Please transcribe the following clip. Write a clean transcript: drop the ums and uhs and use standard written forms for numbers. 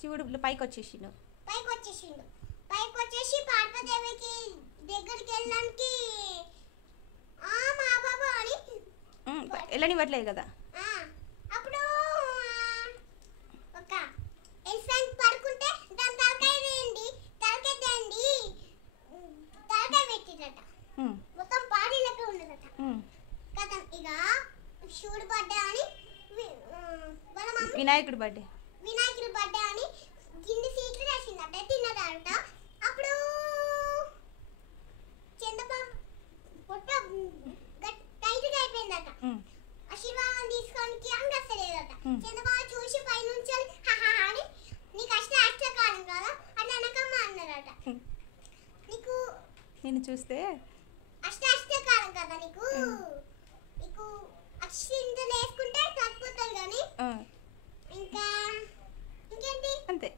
శివుడు పైకి వచ్చేసిండు. పైకి వచ్చేసి పార్వతీదేవికి దగ్గరికి వెళ్ళడానికి మా బాబా అని వెళ్ళనివ్వట్లేదు కదా. అప్పుడు ఒక ఎలిఫెంట్ పడుకుంటే దాని తలకాయ పెట్టినట, మొత్తం పాడి లెక్క ఉండదట కదా. ఇక శివుడు బర్త్డే అని వినాయకుడి బర్త్డే అని కింది సీట్లు రాసిందట, తిన్నదట. అప్పుడు చంద్రబాబు పొట్ట టైట్గా అయిపోయిందట. ఆశీర్వాదం తీసుకోనికి అంగస్తలేదట. చంద్రబాబు చూసి పైనుంచి అని నీకు అష్టకాలం కదా అని అనకమ్మ అన్నారట. నేను చూస్తే అష్టకాలం కదా నీకు అక్షింతలు వేసుకుంటే సరిపోతుంది కానీ ఇంకా ఇంకేంటి అంతే.